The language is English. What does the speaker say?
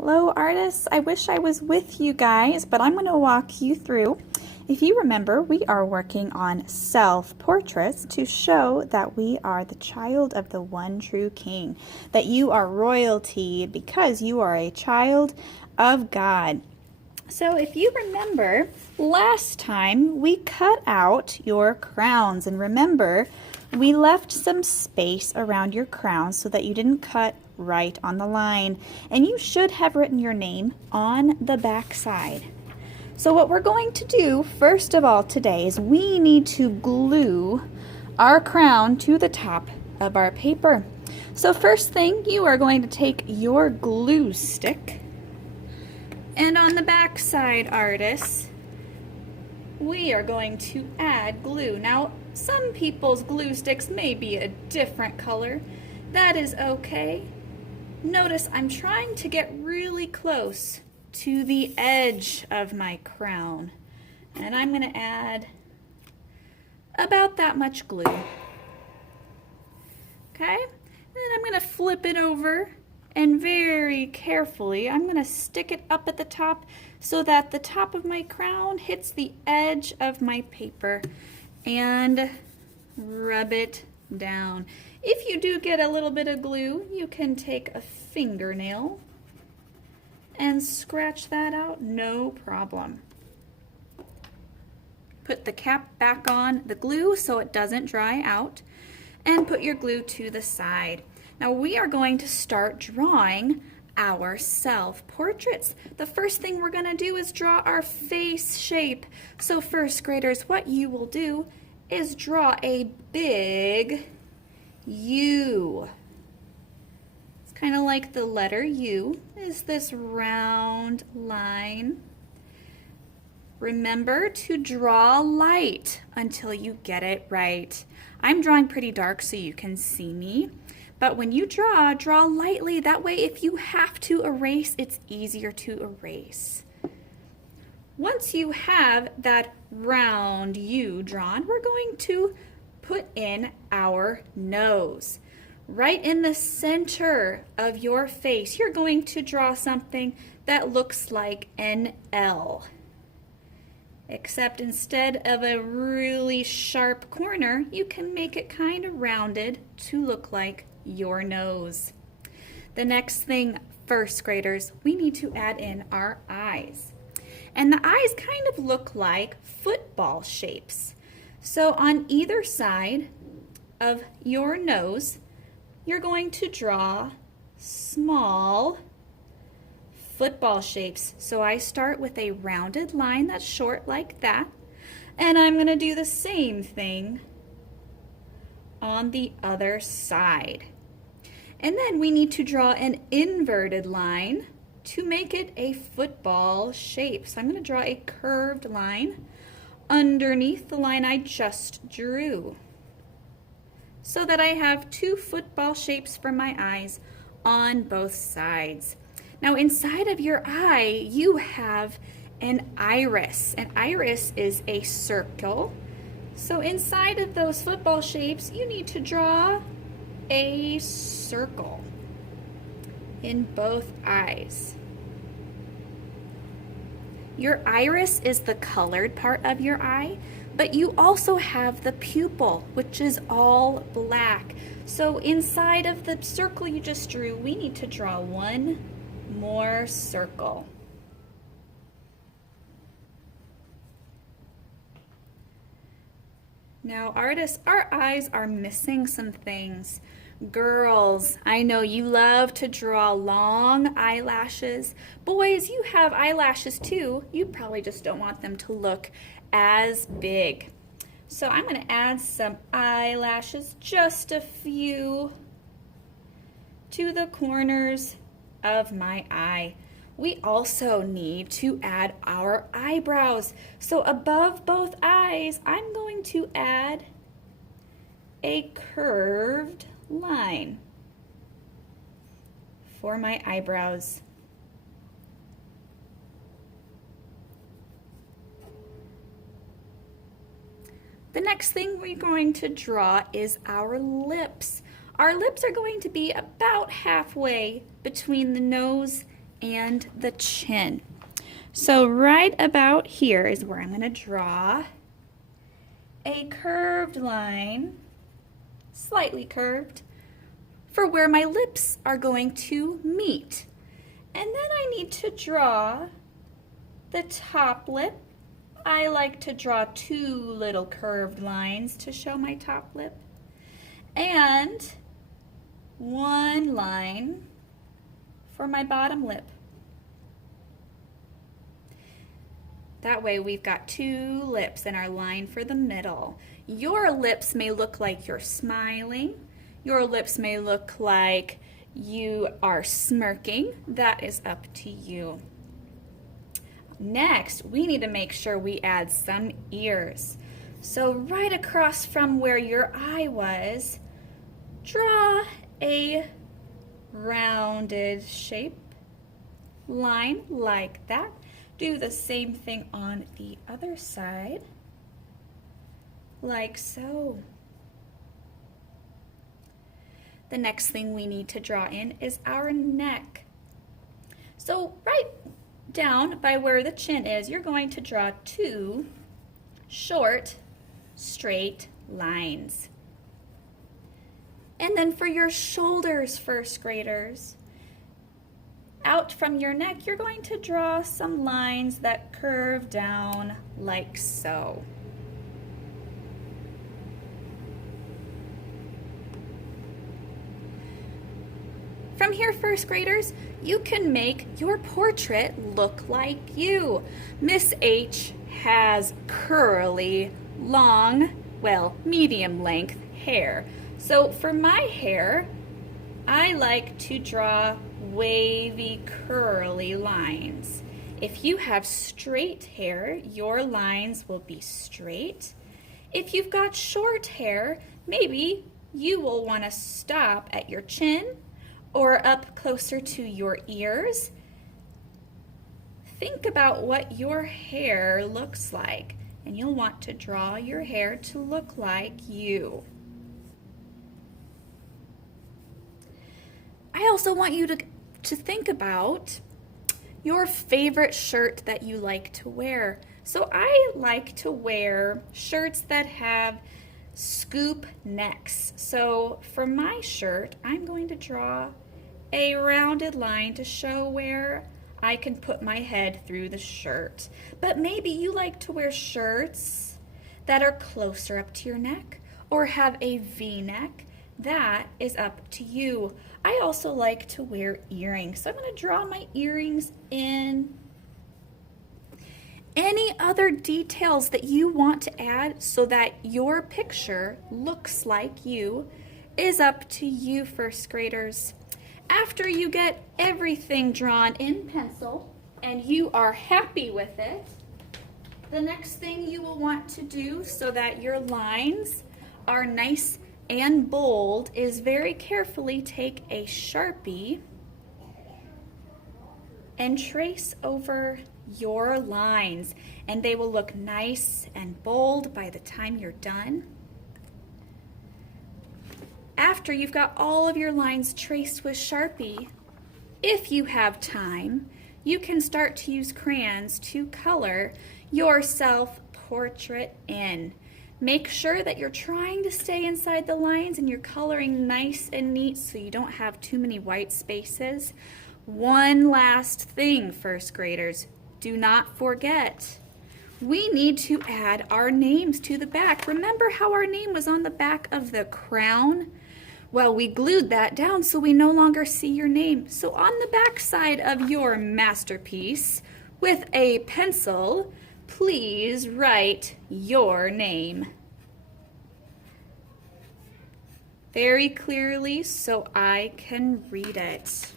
Hello artists, I wish I was with you guys, but I'm going to walk you through. If you remember, we are working on self-portraits to show that we are the child of the one true King, that you are royalty because you are a child of God. So if you remember, last time we cut out your crowns, and remember, we left some space around your crown so that you didn't cut right on the line, and you should have written your name on the back side. So what we're going to do first of all today is we need to glue our crown to the top of our paper. So first thing, you are going to take your glue stick, and on the back side, artists, we are going to add glue. Now, some people's glue sticks may be a different color. That is okay. Notice I'm trying to get really close to the edge of my crown. And I'm going to add about that much glue. Okay? Then I'm going to flip it over, and very carefully I'm going to stick it up at the top so that the top of my crown hits the edge of my paper, and rub it down. If you do get a little bit of glue, you can take a fingernail and scratch that out, no problem. Put the cap back on the glue so it doesn't dry out, and put your glue to the side. Now we are going to start drawing our self-portraits. The first thing we're going to do is draw our face shape. So first graders, what you will do is draw a big U. It's kind of like the letter U is this round line. Remember to draw light until you get it right. I'm drawing pretty dark so you can see me, but when you draw lightly. That way if you have to erase, it's easier to erase. Once you have that round U drawn, we're going to put in our nose. Right in the center of your face, you're going to draw something that looks like an L. Except instead of a really sharp corner, you can make it kind of rounded to look like your nose. The next thing, first graders, we need to add in our eyes. And the eyes kind of look like football shapes. So on either side of your nose, you're going to draw small football shapes. So I start with a rounded line that's short like that, and I'm going to do the same thing on the other side. And then we need to draw an inverted line to make it a football shape. So I'm going to draw a curved line underneath the line I just drew, so that I have two football shapes for my eyes on both sides. Now inside of your eye, you have an iris. An iris is a circle. So inside of those football shapes, you need to draw a circle in both eyes. Your iris is the colored part of your eye, but you also have the pupil, which is all black. So inside of the circle you just drew, we need to draw one more circle. Now artists, our eyes are missing some things. Girls, I know you love to draw long eyelashes. Boys, you have eyelashes too. You probably just don't want them to look as big. So I'm going to add some eyelashes, just a few, to the corners of my eye. We also need to add our eyebrows. So above both eyes, I'm going to add a curved line for my eyebrows. The next thing we're going to draw is our lips. Our lips are going to be about halfway between the nose and the chin. So right about here is where I'm going to draw a curved line, slightly curved, for where my lips are going to meet. And then I need to draw the top lip. I like to draw 2 little curved lines to show my top lip, and 1 line for my bottom lip. That way we've got 2 lips and our line for the middle. Your lips may look like you're smiling. Your lips may look like you are smirking. That is up to you. Next, we need to make sure we add some ears. So right across from where your eye was, draw a rounded shape line like that. Do the same thing on the other side, like so. The next thing we need to draw in is our neck. So right down by where the chin is, you're going to draw 2 short, straight lines. And then for your shoulders, first graders, out from your neck, you're going to draw some lines that curve down like so. From here, first graders, you can make your portrait look like you. Miss H has curly, long, well, medium length hair. So for my hair, I like to draw wavy, curly lines. If you have straight hair, your lines will be straight. If you've got short hair, maybe you will want to stop at your chin or up closer to your ears. Think about what your hair looks like, and you'll want to draw your hair to look like you. I also want you to think about your favorite shirt that you like to wear. So I like to wear shirts that have scoop necks. So for my shirt, I'm going to draw a rounded line to show where I can put my head through the shirt. But maybe you like to wear shirts that are closer up to your neck or have a V-neck. That is up to you. I also like to wear earrings, so I'm going to draw my earrings in. Any other details that you want to add so that your picture looks like you is up to you, first graders. After you get everything drawn in pencil and you are happy with it, the next thing you will want to do so that your lines are nice and bold is very carefully take a Sharpie and trace over your lines, and they will look nice and bold by the time you're done. After you've got all of your lines traced with Sharpie, if you have time, you can start to use crayons to color your self-portrait in. Make sure that you're trying to stay inside the lines and you're coloring nice and neat so you don't have too many white spaces. One last thing, first graders, do not forget, we need to add our names to the back. Remember how our name was on the back of the crown? Well, we glued that down so we no longer see your name. So on the back side of your masterpiece with a pencil, please write your name very clearly so I can read it.